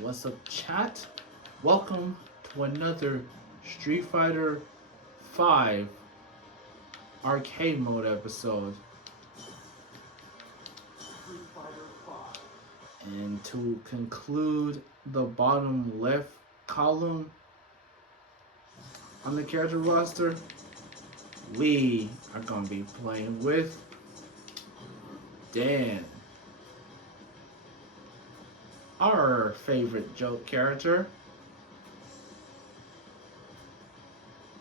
What's up, chat? Welcome to another Street Fighter 5 arcade mode episode. And to conclude the bottom left column on the character roster, we are going to be playing with Dan, our favorite joke character.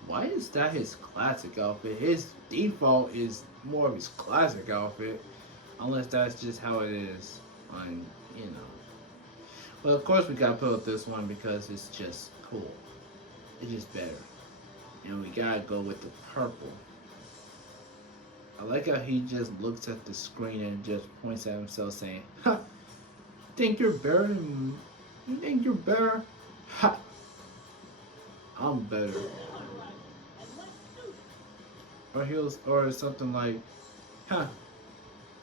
Why is that his classic outfit? His default is more of his classic outfit, unless that's just how it is on, you know. Well, of course we gotta put up this one because it's just cool. It's just better. And we gotta go with the purple. I like how he just looks at the screen and just points at himself saying, "Ha! Think you're better than... You think you're better? Ha! I'm better." Or something like, "Huh,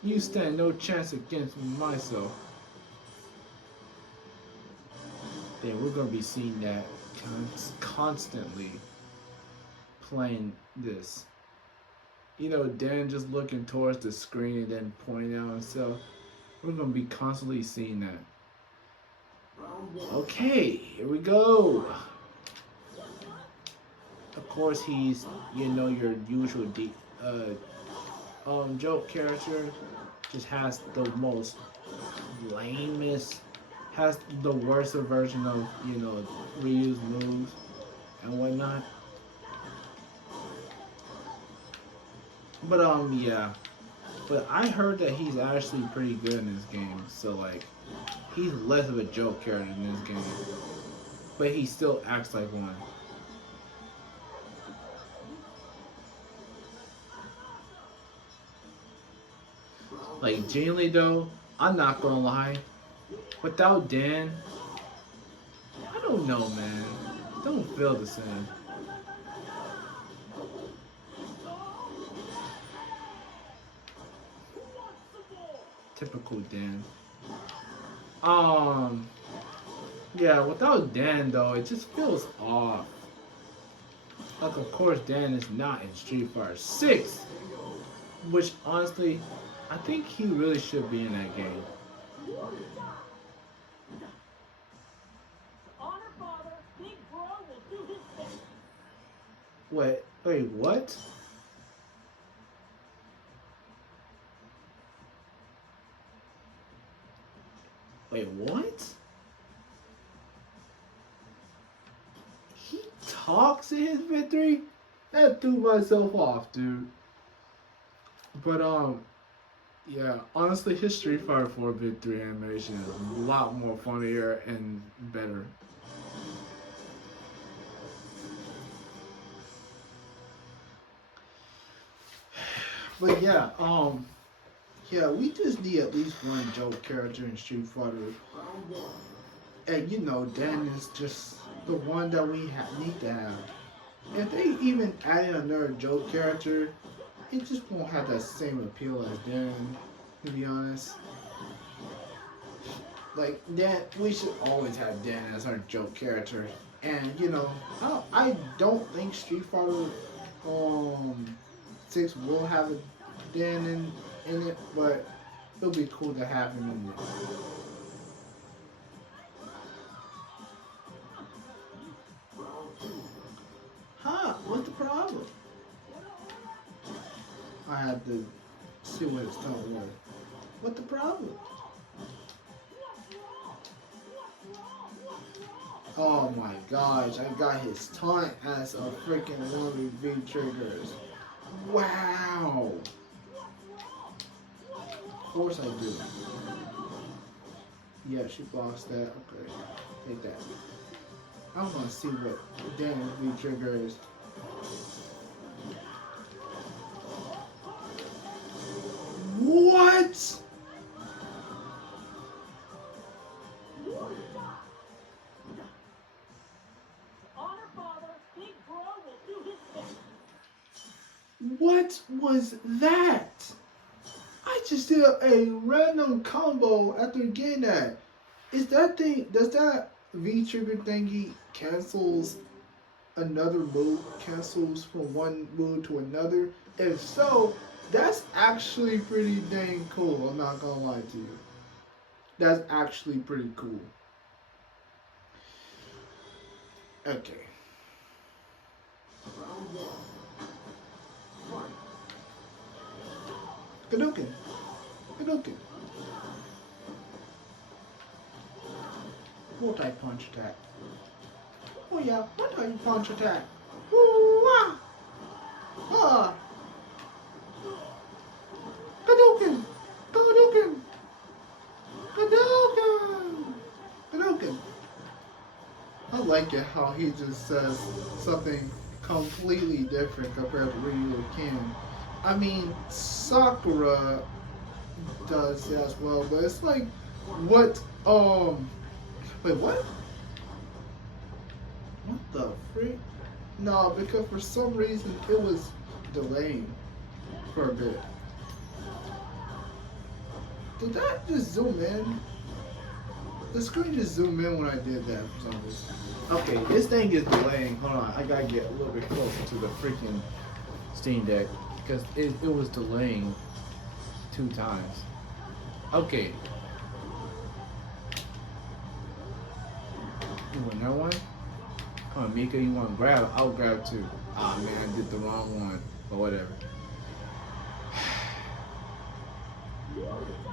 you stand no chance against myself." Then we're gonna be seeing that constantly playing this. You know, Dan just looking towards the screen and then pointing out himself. We're gonna be constantly seeing that. Okay, here we go. Of course, he's, you know, your usual joke character. Just has the most lamest, has the worst version of, you know, reused moves and whatnot. But yeah. But I heard that he's actually pretty good in this game. So like, he's less of a joke character in this game, but he still acts like one. Like genuinely though, I'm not gonna lie. Without Dan, I don't know, man. Don't feel the same. Typical Dan. Um, yeah, without Dan though, it just feels off. Like, of course, Dan is not in Street Fighter 6, which honestly, I think he really should be in that game. Wait, what? Wait, what? He talks in his victory? That threw myself off, dude. But yeah, honestly, his Street Fighter 4 victory animation is a lot more funnier and better. But yeah, we just need at least one joke character in Street Fighter. And you know, Dan is just the one that we need to have. If they even added another joke character, it just won't have that same appeal as Dan, to be honest. Like, Dan, we should always have Dan as our joke character. And, you know, I don't think Street Fighter 6 will have a Dan in it, but it'll be cool to have him in it. Huh? What's the problem? I had to see what his tone was. What the problem? Oh my gosh, I got his taunt as a freaking 1v triggers. Wow! Of course I do. Yeah, she blocks that. Okay, take that. I want to see what damage V triggers. What? What was that? I just did a random combo after getting that. Is that thing? Does that V trigger thingy cancels another move? Cancels from one move to another? If so, that's actually pretty dang cool. I'm not gonna lie to you. That's actually pretty cool. Okay. Hadouken. Hadouken. Multi-punch attack. Oh yeah, multi-punch attack. Woo ah! Ah! Hadouken! Hadouken! Hadouken! Hadouken! I like it how he just says something completely different compared to Ryu or Ken. I mean, Sakura does it as well, but it's like, what, wait, what? What the freak? No, because for some reason it was delaying for a bit. Did that just zoom in? The screen just zoomed in when I did that for some reason. Okay, this thing is delaying. Hold on, I gotta get a little bit closer to the freaking Steam Deck because it was delaying 2 times. Okay. You want another one? Come on, Mika, you want to grab? I'll grab two. Ah, man, I did the wrong one. But whatever.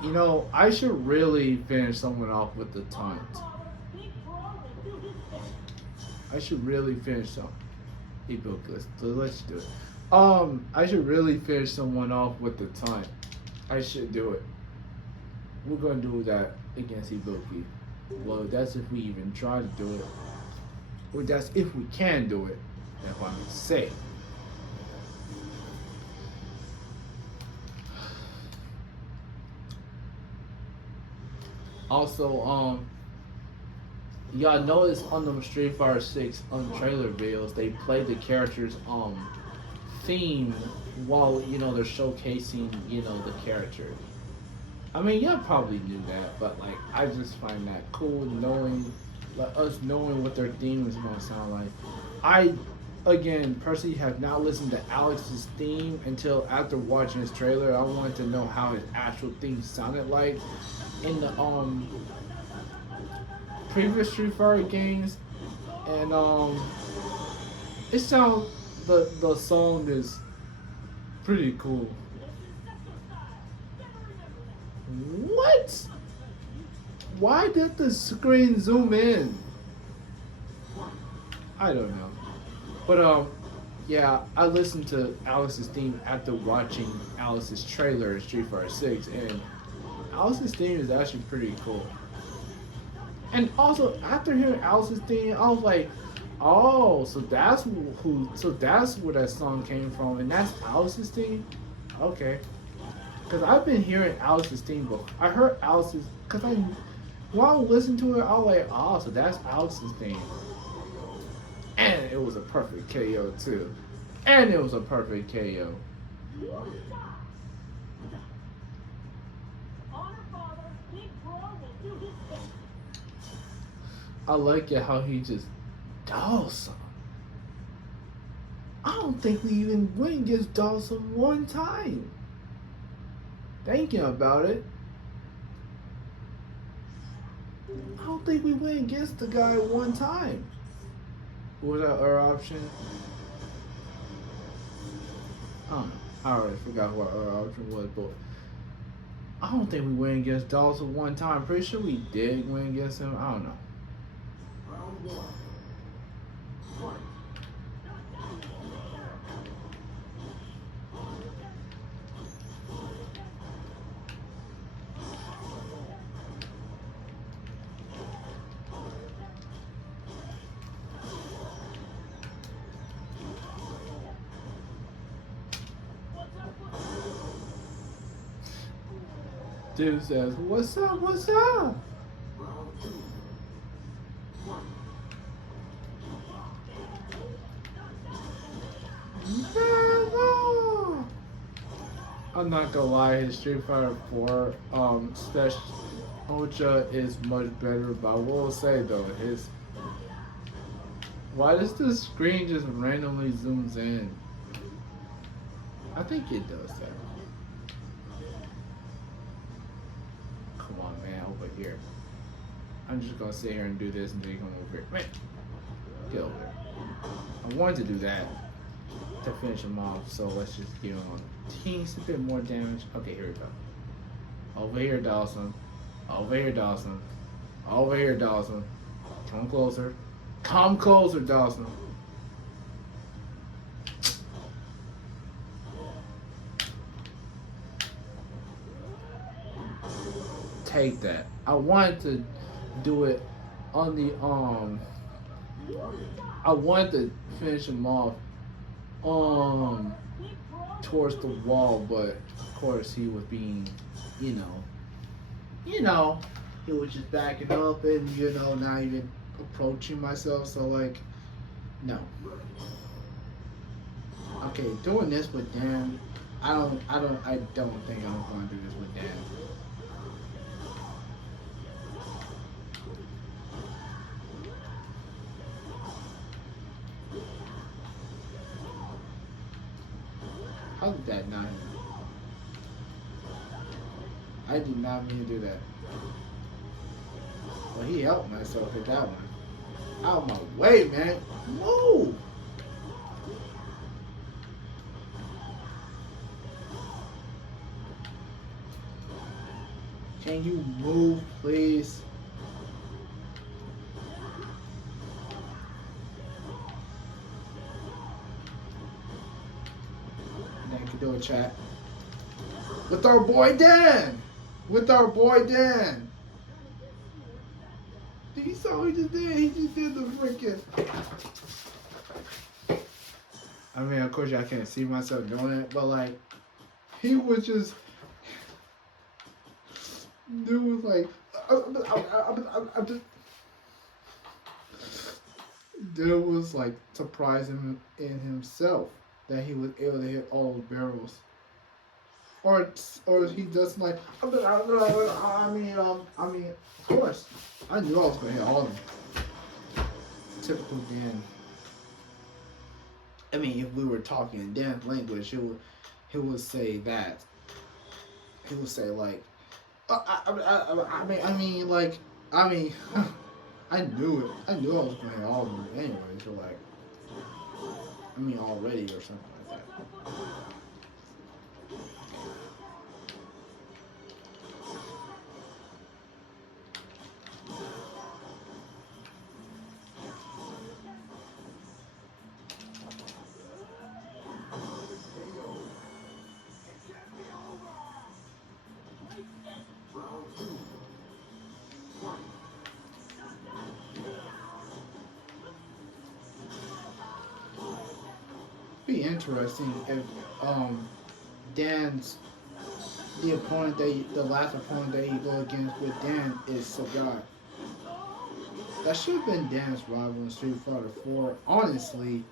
You know, I should really finish someone off with the taunt. I should really finish some. He built good. So let's do it. I should really finish someone off with the taunt. I should do it. We're gonna do that against Ibuki. Well, that's if we even try to do it. Or that's if we can do it. If I may say. Also, y'all notice on the Street Fighter 6 trailer videos, they play the characters theme while they're showcasing the character. I mean, y'all probably knew that, but like I just find that cool knowing, like us knowing what their theme is gonna sound like. I, again, personally have not listened to Alex's theme until after watching his trailer. I wanted to know how his actual theme sounded like in the previous Street Fighter games, and it sounds the song is pretty cool. What? Why did the screen zoom in? I don't know. But yeah, I listened to Alex's theme after watching Alex's trailer in Street Fighter 6, and Alex's theme is actually pretty cool. And also, after hearing Alex's theme, I was like, oh, so that's where that song came from, and that's Alex's theme? Okay. Because I've been hearing Alex's theme before. I heard Alex's, while I listened to it, I was like, oh, so that's Alex's theme. And it was a perfect KO, too. And it was a perfect KO. I like it how he just Dawson. I don't think we even went against Dawson one time. Thinking about it, I don't think we went against the guy one time. What was that other option? I don't know. I already forgot what our option was, but I don't think we went against Dawson one time. I'm pretty sure we did win against him. I don't know. Dude says, "What's up? What's up?" I'm not gonna lie, his Street Fighter 4 special Ultra is much better, but I will say though, his why does the screen just randomly zooms in? I think it does that. Come on, man, over here. I'm just gonna sit here and do this and then come over here. Man, get over there. I wanted to do that to finish him off, so let's just give him a teensy bit more damage. Okay, here we go. Over here, Dawson. Over here, Dawson. Over here, Dawson. Come closer. Come closer, Dawson. Take that. I wanted to do it on the I wanted to finish him off towards the wall, but of course he was being, you know, he was just backing up and not even approaching myself. So like, no. Okay, doing this with Dan, I don't think I'm gonna do this with Dan. How did that not? I did not mean to do that. Well, he helped myself with that one. Out of my way, man. Move! Can you move, please? Do a chat with our boy Dan. With our boy Dan. Did you saw what he just did? He just did the freaking. I mean, of course, I can't see myself doing it, but like, he was just. Dude was like, I'm just. Dude was like surprising in himself that he was able to hit all the barrels, or he just like I mean, of course, I knew I was gonna hit all of them. Typical Dan. I mean, if we were talking in Dan's language, he would say that. He would say like, I mean, I knew it. I knew I was gonna hit all of them anyway. So like. I mean, already or something like that. Be interesting if Dan's the last opponent that he go against with Dan is Sagat. That should have been Dan's rival in Street Fighter 4. Honestly,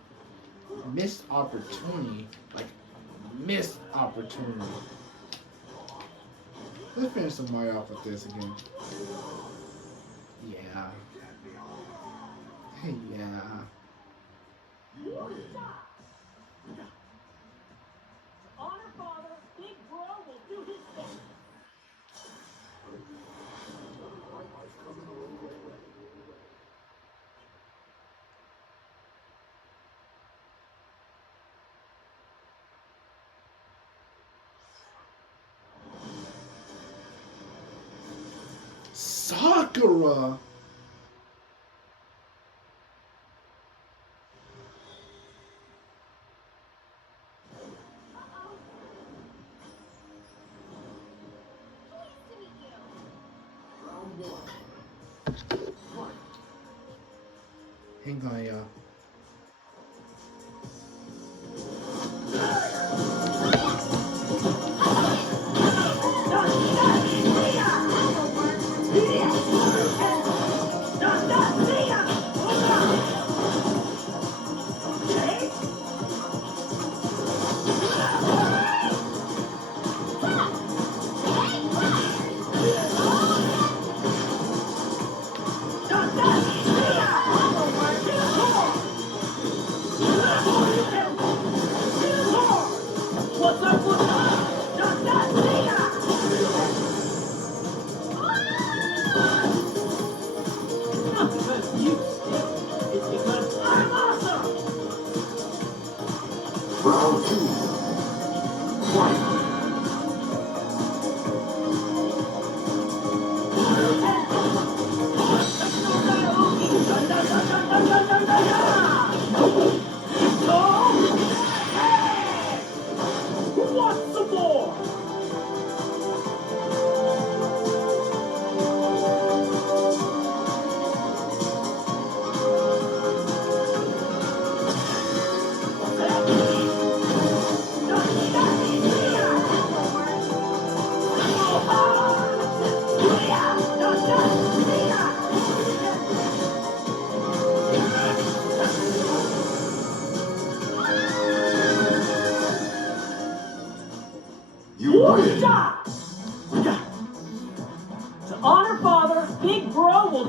missed opportunity. Like, missed opportunity. Let's finish somebody off with this again. Yeah. Yeah. Honor father, big bro will do his best. Sakura. Hang on, y'all.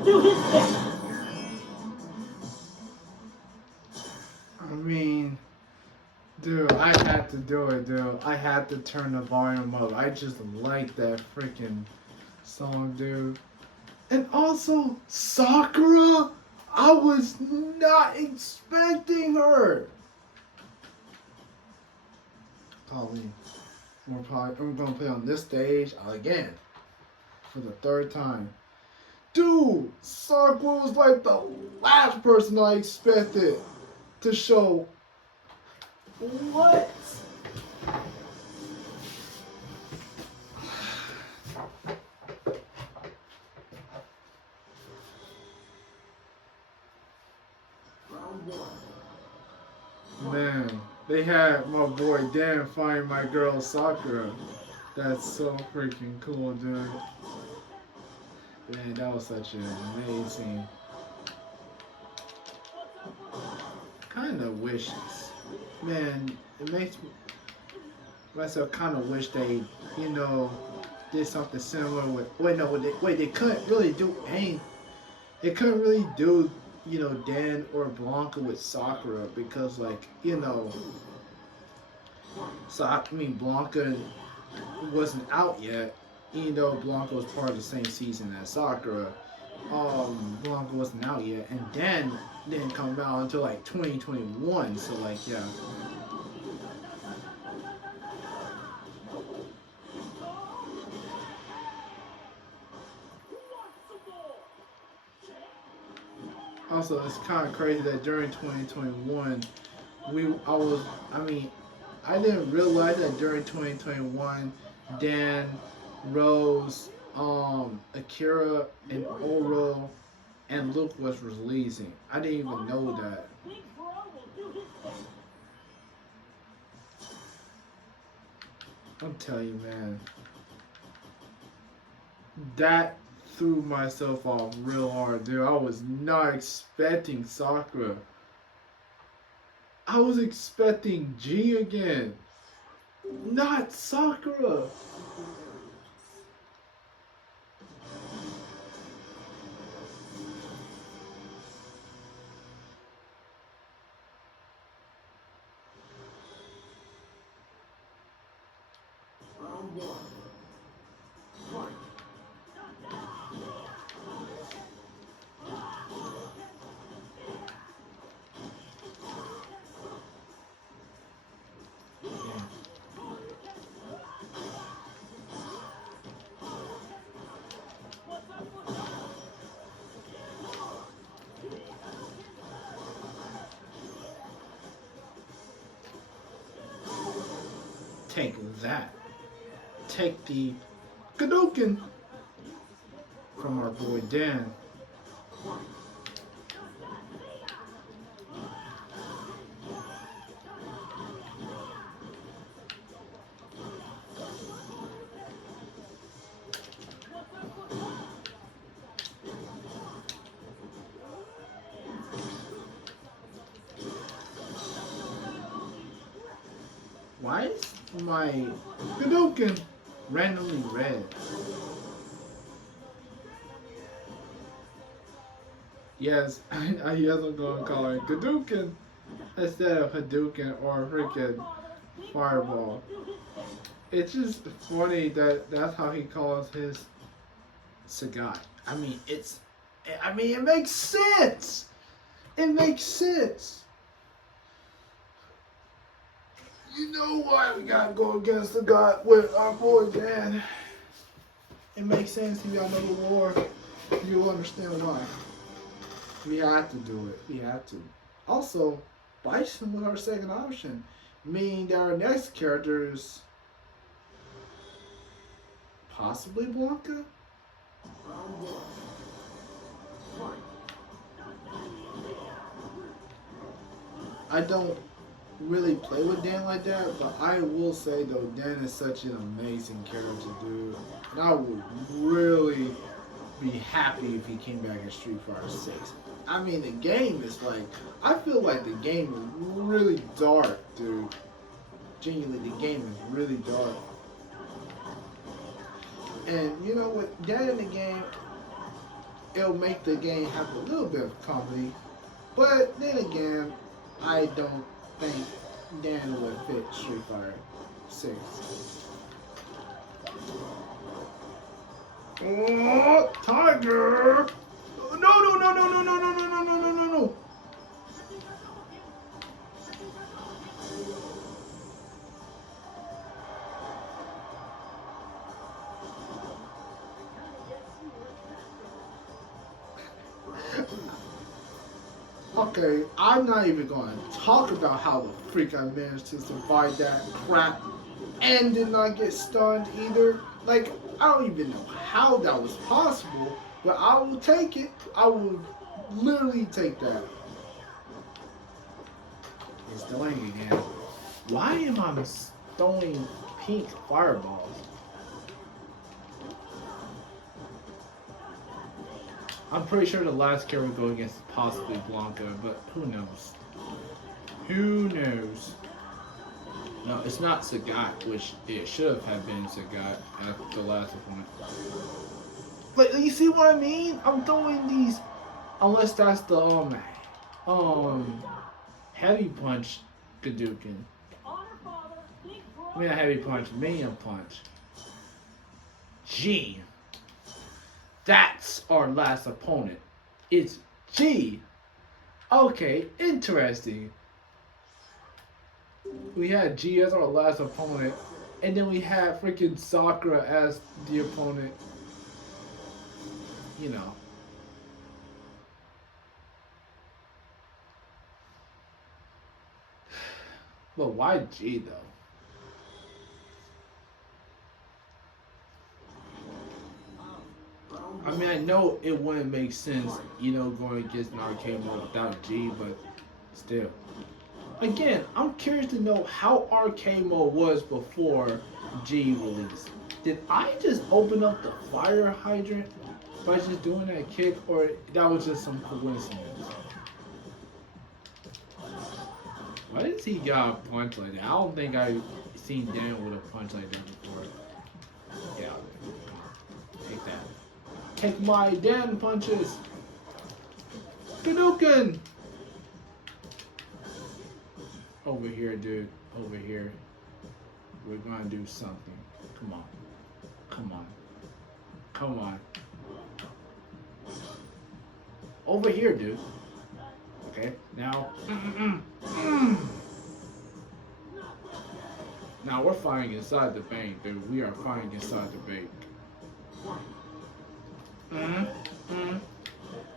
to his face. I mean, dude, I had to do it, dude. I had to turn the volume up. I just like that freaking song, dude. And also, Sakura, I was not expecting her. Pauline, I'm gonna play on this stage again for the third time. Dude, Sakura was like the last person I expected to show. What? Man, they had my boy Dan find my girl Sakura. That's so freaking cool, dude. Man, that was such an amazing. Kind of wishes. Man, it makes me myself kind of wish they, did something similar with. They couldn't really do any. They couldn't really do, Dan or Blanca with Sakura because, Blanca wasn't out yet. Even though Blanca was part of the same season as Sakura, Blanca wasn't out yet, and Dan didn't come out until 2021. So yeah. Also, it's kind of crazy that during 2021, I didn't realize that during 2021, Dan, Rose, Akira, and Oro, and Luke was releasing. I didn't even know that. Big Bro will do his thing. I'm telling you, man. That threw myself off real hard, dude. I was not expecting Sakura. I was expecting G again. Not Sakura. Take that. Take the Kadoken from our boy Dan. Why is my Kadoken randomly red? Yes, I'm gonna call it Kadoken instead of Hadouken or freaking Fireball. It's just funny that that's how he calls his Sagat. It makes sense. It makes sense. You know why we gotta go against the God with our boy Dan. It makes sense if y'all know the war. You'll understand why. We had to do it. We had to. Also, Bison was our second option, meaning that our next character is possibly Blanca. I don't really play with Dan like that, but I will say though, Dan is such an amazing character, dude. And I would really be happy if he came back in Street Fighter 6. I mean, the game is I feel like the game is really dark, dude. Genuinely, the game is really dark. And you know what, Dan in the game, it'll make the game have a little bit of comedy. But then again, I don't think Dan would fit Street Fighter 6. Oh, Tiger! No, no, no, no, no, no, no, no, no, no, no, no, no. Okay, I'm not even going to talk about how the freak I managed to survive that crap and did not get stunned either. Like, I don't even know how that was possible, but I will take it. I will literally take that. It's delaying again. Why am I throwing pink fireballs? I'm pretty sure the last kill would go against possibly Blanca, but who knows? Who knows? No, it's not Sagat, which it should have been Sagat at the last opponent. But you see what I mean? I'm throwing these, unless that's the heavy punch Hadouken. Honor father, big bro. I mean, not heavy punch, medium punch. G. That's our last opponent. It's G. Okay, interesting. We had G as our last opponent, and then we had freaking Sakura as the opponent. You know. But why G though? I mean, I know it wouldn't make sense, you know, going against an arcade mode without G, but still. Again, I'm curious to know how arcade mode was before G released. Did I just open up the fire hydrant by just doing that kick, or that was just some coincidence? Why does he got a punch like that? I don't think I've seen Dan with a punch like that before. Yeah, take that. Take my Dan punches! Hadouken! Over here, dude. Over here. We're gonna do something. Come on. Come on. Come on. Over here, dude. Okay, now. Now we're fighting inside the bank, dude. We are fighting inside the bank.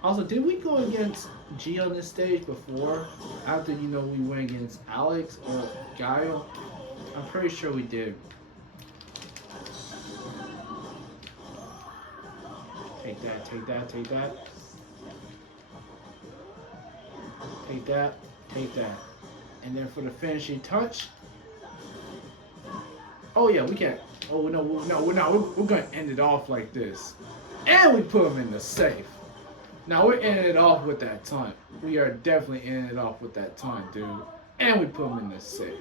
Also, did we go against G on this stage before? After, you know, we went against Alex or Guile? I'm pretty sure we did. Take that, take that, take that. Take that, take that. And then for the finishing touch. Oh yeah, we can't. Oh no, we're not. We're gonna end it off like this. And we put him in the safe. Now we're ending it off with that taunt. We are definitely ending it off with that taunt, dude. And we put him in the safe.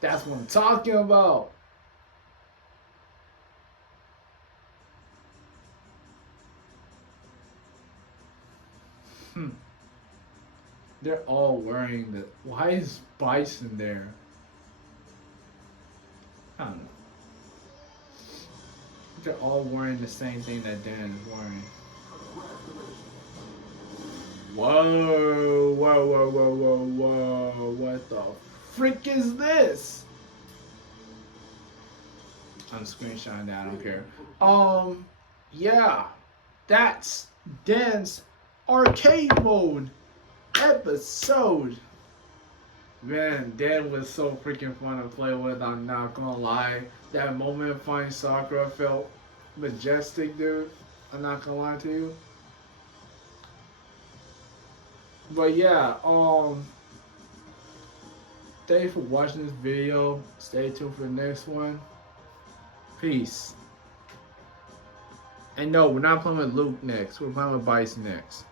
That's what I'm talking about. They're all wearing the. Why is Bison there? I don't know. They're all wearing the same thing that Dan is wearing. Whoa, whoa, whoa, whoa, whoa, whoa. What the frick is this? I'm screenshotting that, I don't care. Yeah. That's Dan's arcade mode episode. Man, Dan was so freaking fun to play with, I'm not gonna lie. That moment of fighting Sakura felt majestic, dude. I'm not gonna lie to you. But yeah, thanks for watching this video. Stay tuned for the next one. Peace. And no, we're not playing with Luke next. We're playing with Bison next.